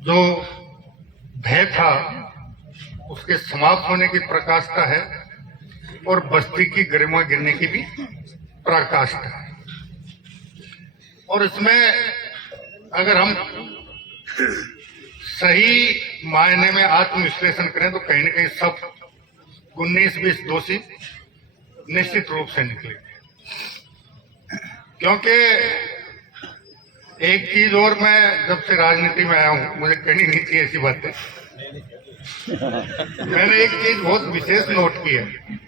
जो भय था उसके समाप्त होने की प्रकाष्ठा है और बस्ती की गरिमा गिरने की भी प्रकाष्ठा है। और इसमें अगर हम सही मायने में आत्मविश्लेषण करें तो कहीं न कहीं सब 19-20 दोषी निश्चित रूप से निकलेंगे। क्योंकि एक चीज और, मैं जब से राजनीति में आया हूं, मुझे कहनी नहीं चाहिए ऐसी बातें, मैंने एक चीज बहुत विशेष नोट की है।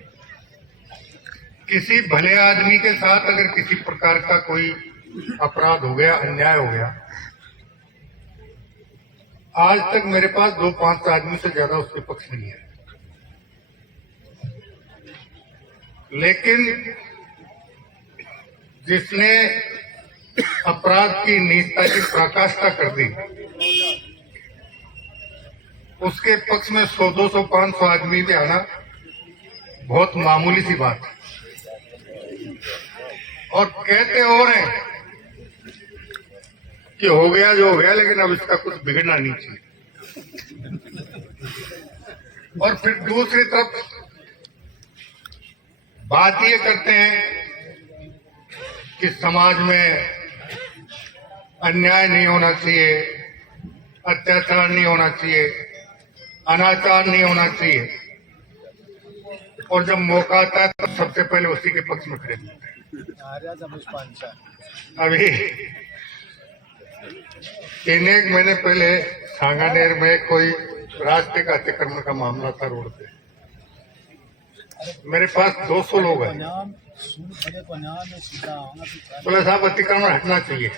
किसी भले आदमी के साथ अगर किसी प्रकार का कोई अपराध हो गया, अन्याय हो गया, आज तक मेरे पास 2-5 आदमी से ज्यादा उसके पक्ष नहीं है। लेकिन जिसने अपराध की नीचता की पराकाष्ठा कर दी, उसके पक्ष में 100-200-500 आदमी भी आना बहुत मामूली सी बात है। और कहते हो रहे हैं कि हो गया जो हो गया, लेकिन अब इसका कुछ बिगड़ना नहीं चाहिए। और फिर दूसरी तरफ बात ये करते हैं कि समाज में अन्याय नहीं होना चाहिए, अत्याचार नहीं होना चाहिए, अनाचार नहीं होना चाहिए, और जब मौका आता है तो सबसे पहले उसी के पक्ष में खड़े होते हैं। अभी 3-1 महीने पहले सांगानेर में कोई रास्ते का अतिक्रमण का मामला था रोड पे। मेरे पास 200 लोग हैं। बोले साहब अतिक्रमण हटना चाहिए,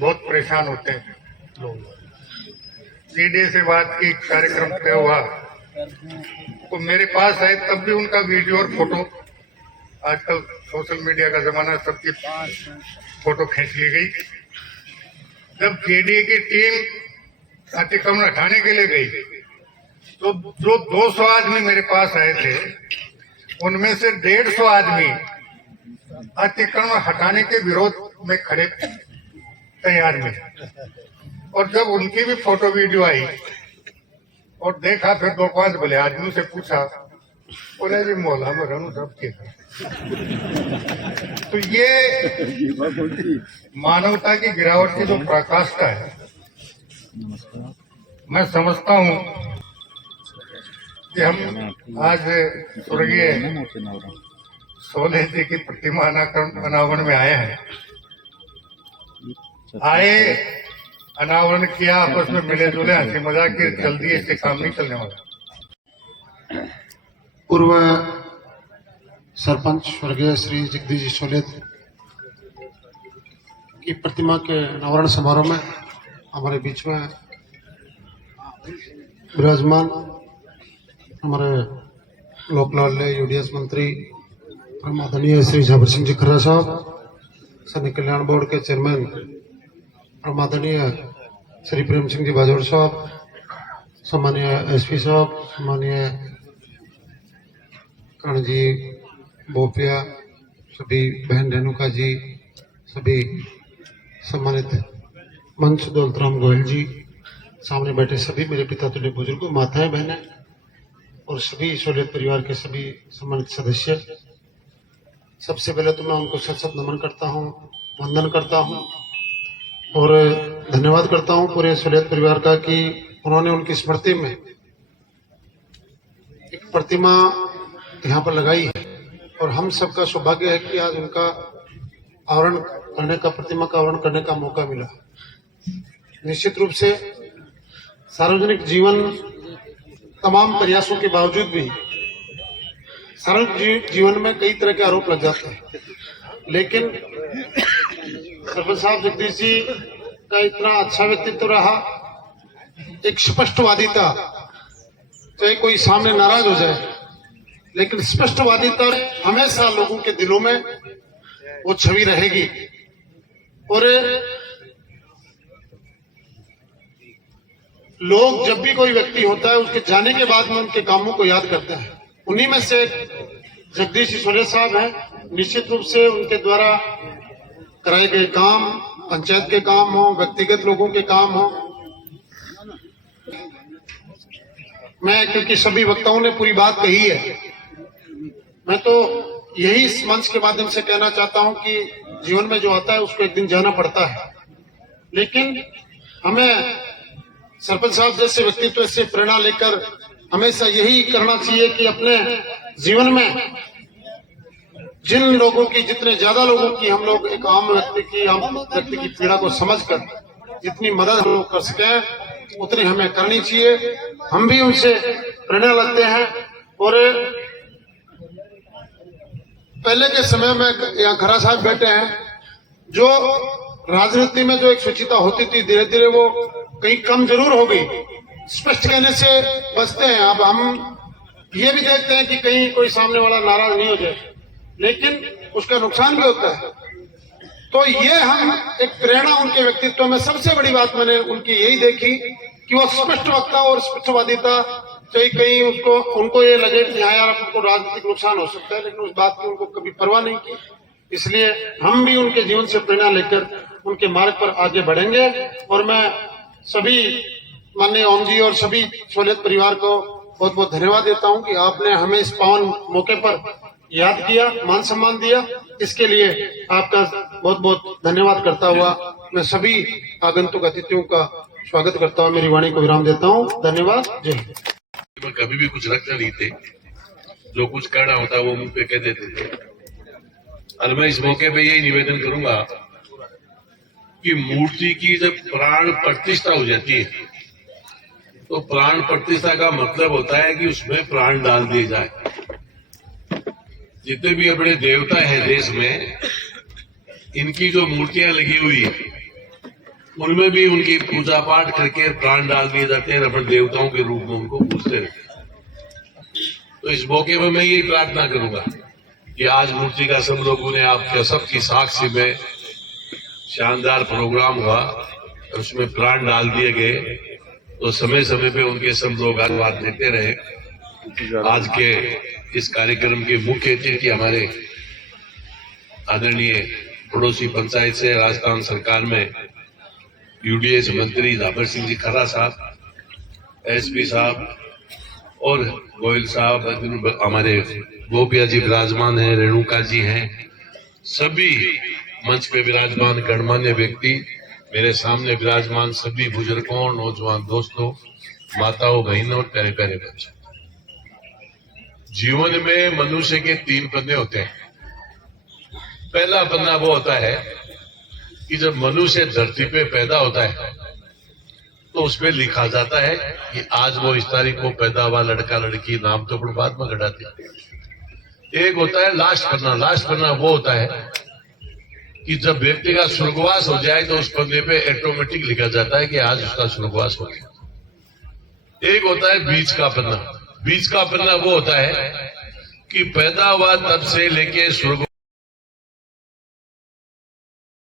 बहुत परेशान होते हैं लोग। सीडीए से बात की, कार्यक्रम तय हुआ तो मेरे पास आए, तब भी उनका वीडियो और फोटो, आजकल सोशल मीडिया का जमाना, सबकी फोटो खींच ली गई। जब जेडीए की टीम अतिक्रमण हटाने के लिए गई तो जो 200 आदमी मेरे पास आए थे, उनमें से 150 आदमी अतिक्रमण हटाने के विरोध में खड़े तैयार में। और जब उनकी भी फोटो वीडियो आई और देखा, फिर 2-5 भले आदमियों से पूछा, बोले जी मोहल्ला में रहूं सब के। तो ये मानवता की गिरावट की जो पराकाष्ठा है, मैं समझता हूं कि हम आज स्वर्गीय शोले जी की प्रतिमा अनावरण में आए हैं। अनावरण किया, आपस में मिले जुले, हंसी मजाक की, जल्दी इससे काम नहीं चलने वाला। पूर्व सरपंच स्वर्गीय श्री जगदीश जी शोले की प्रतिमा के अनावरण समारोह में हमारे बीच में विराजमान हमारे लोकलाडले यूडीएस मंत्री आदरणीय श्री झाबर सिंह जी खर्रा साहब, सैनिक कल्याण बोर्ड के चेयरमैन आदरणीय श्री प्रेम सिंह जी बाजौर साहब, सम्मानीय एसपी साहब, सम्मानीय कर्ण जी बोपिया, सभी बहन रेणुका जी, सभी सम्मानित मंच दौलतराम गोयल जी, सामने बैठे सभी मेरे पिता तुल्य बुजुर्गों, माताएं, बहनें और सभी शोले परिवार के सभी सम्मानित सदस्य, सबसे पहले तो मैं उनको सत नमन करता हूं, वंदन करता हूं और धन्यवाद करता हूं पूरे शोले परिवार का कि उन्होंने उनकी स्मृति में एक प्रतिमा यहाँ पर लगाई है। और हम सबका सौभाग्य है कि आज उनका आवरण करने का, प्रतिमा का आवरण करने का मौका मिला। निश्चित रूप से सार्वजनिक जीवन तमाम प्रयासों के बावजूद भी सार्वजनिक जीवन में कई तरह के आरोप लग जाते हैं, लेकिन सरपंच साहब जगदीश जी का इतना अच्छा व्यक्तित्व रहा, एक स्पष्टवादिता, चाहे कोई सामने नाराज हो जाए लेकिन स्पष्टवादिता हमेशा लोगों के दिलों में वो छवि रहेगी। और लोग जब भी कोई व्यक्ति होता है उसके जाने के बाद में उनके कामों को याद करते हैं। उन्हीं में से जगदीश जी शोले साहब हैं। निश्चित रूप से उनके द्वारा कराए गए काम, पंचायत के काम हो, व्यक्तिगत लोगों के काम हो, मैं, क्योंकि सभी वक्ताओं ने पूरी बात कही है, मैं तो यही इस मंच के माध्यम से कहना चाहता हूं कि जीवन में जो आता है उसको एक दिन जाना पड़ता है, लेकिन हमें सरपंच साहब जैसे व्यक्तित्व से प्रेरणा लेकर हमेशा यही करना चाहिए कि अपने जीवन में जिन लोगों की, जितने ज्यादा लोगों की हम लोग एक आम व्यक्ति की पीड़ा को समझकर जितनी मदद हम लोग कर सके उतनी हमें करनी चाहिए। हम भी उनसे प्रेरणा लेते हैं। और पहले के समय में यहाँ खरा साहब बैठे हैं, जो राजनीति में जो एक शुचिता होती थी धीरे धीरे वो कहीं कम जरूर हो गई। स्पष्ट कहने से बचते हैं। अब हम ये भी देखते हैं कि कहीं कोई सामने वाला नाराज नहीं हो जाए, लेकिन उसका नुकसान भी होता है। तो ये हम एक प्रेरणा उनके व्यक्तित्व में, सबसे बड़ी बात मैंने उनकी यही देखी कि वो स्पष्ट वक्ता और स्पष्टवादिता, चाहे कहीं उनको ये लगे कि हाँ यार आपको राजनीतिक नुकसान हो सकता है, लेकिन उस बात की उनको कभी परवाह नहीं की। इसलिए हम भी उनके जीवन से प्रेरणा लेकर उनके मार्ग पर आगे बढ़ेंगे। और मैं सभी माननीय ओम जी और सभी सोलियत परिवार को बहुत बहुत धन्यवाद देता हूं कि आपने हमें इस पावन मौके पर याद किया, मान सम्मान दिया। इसके लिए आपका बहुत बहुत धन्यवाद करता हुआ मैं सभी आगंतुक अतिथियों का स्वागत करता हुआ मेरी वाणी को विराम देता हूं। धन्यवाद। जय हिंद। कभी भी कुछ रखते नहीं थे, जो कुछ करना होता वो मुंह पे कह देते थे। और मैं इस मौके पे यही निवेदन करूंगा कि मूर्ति की जब प्राण प्रतिष्ठा हो जाती है तो प्राण प्रतिष्ठा का मतलब होता है कि उसमें प्राण डाल दिए जाए। जितने भी अपने देवता हैं देश में, इनकी जो मूर्तियां लगी हुई है उनमें भी उनकी पूजा पाठ करके प्राण डाल दिए जाते हैं, अपने देवताओं के रूप में उनको पूजते रहते हैं। तो इस मौके पर मैं यही प्रार्थना करूंगा कि आज मूर्ति का सब लोगों ने आपके सबकी साक्षी में शानदार प्रोग्राम हुआ, उसमें प्राण डाल दिए गए, तो समय समय पे उनके सब लोग आशीर्वाद देते रहे। आज के इस कार्यक्रम के मुख्य अतिथि हमारे आदरणीय पड़ोसी पंचायत से राजस्थान सरकार में यूडीएस मंत्री झाबर सिंह जी खरा साहब, एसपी साहब और गोयल साहब, हमारे गोपिया जी विराजमान हैं, रेणुका जी हैं, सभी मंच पे विराजमान गणमान्य व्यक्ति, मेरे सामने विराजमान सभी बुजुर्गों, नौजवान दोस्तों, माताओं, बहनों और प्यारे प्यारे बच्चे। जीवन में मनुष्य के 3 पन्ने होते हैं। पहला पन्ना वो होता है कि जब मनुष्य धरती पे पैदा होता है तो उसमें लिखा जाता है कि आज वो इस तारीख को पैदा हुआ, लड़का लड़की, नाम तो अपन बाद में घटाते हैं। एक होता है लास्ट पन्ना। लास्ट पन्ना वो होता है कि जब व्यक्ति का स्वर्गवास हो जाए तो उस पन्ने पे ऑटोमेटिक लिखा जाता है कि आज उसका स्वर्गवास हो गया। एक होता है बीच का पन्ना। बीच का पन्ना वो होता है कि पैदा हुआ तब से लेके स्वर्ग